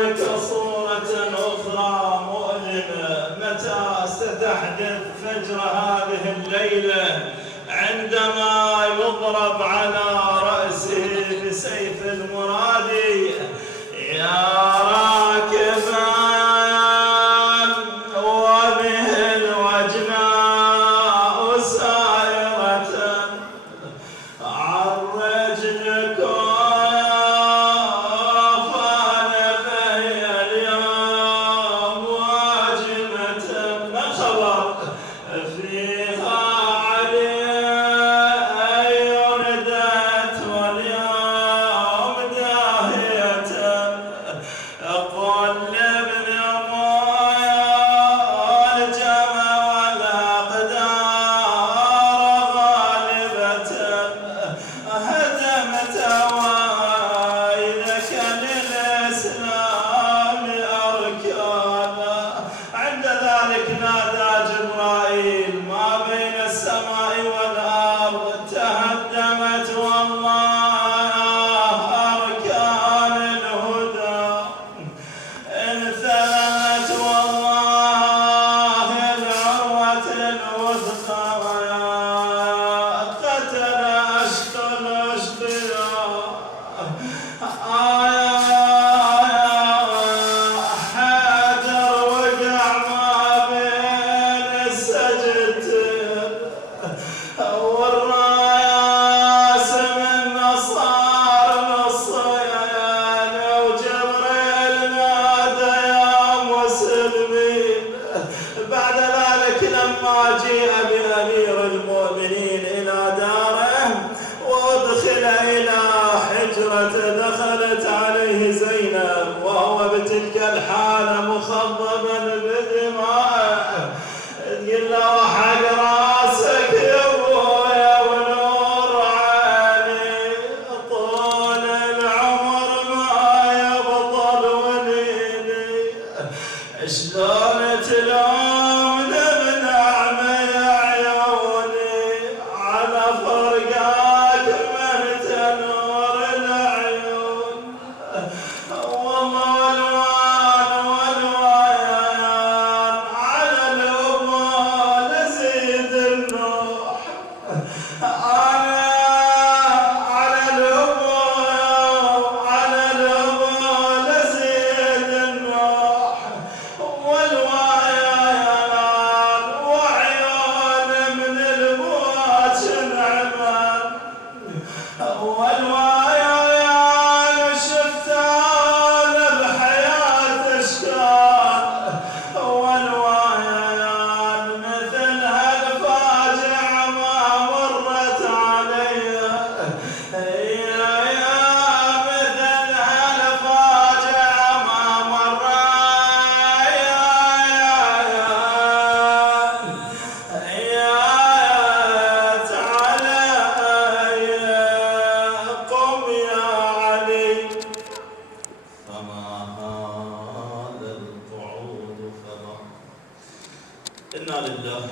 ذلك صورة أخرى مؤلمة متى ستحدث فجر هذه الليلة عندما يضرب على رأسه بسيف المرادي يا راكبا وبه الوجناء سائرة عن رجلكم فهي اليوم واجمة. ما خبر فيها علي ردت واليوم داهية قل لابن الجمع والأقدار غالبة هدمت أوائلك للإسلام أركانا. عند ذلك نادى جبرائيل ما بين السماء والأرض تهدمت والله أركان الهدى انثنت والله العروة الوثقى قتل أشقى الأشقياء حيدر وقع ما بين السجدتين والراس من نصار نصين وجبريل نادى يا مسلمين. بعد ذلك لما جيء بأمير المؤمنين إلى داره وأدخل إلى حجرة دخلت عليه زينب وهو بتلك الحالة مخضبا بدماء تقول له حق راسك يا ابويا ونور عيني طول العمر ما يبطل ونيني شلون تلومني من اعمى عيوني على فرقاك من تنور العيون والله والوان على الأمور زيد النوح على الأمور زيد النوح والوان وعيون من الموت نعمان والوان شفت انا الحياة اشكال والوان مثل هالفاجعة ما مرت علي يا مثل هالفاجعة ما مرت قم يا علي فما هذا القعود فما إنا لله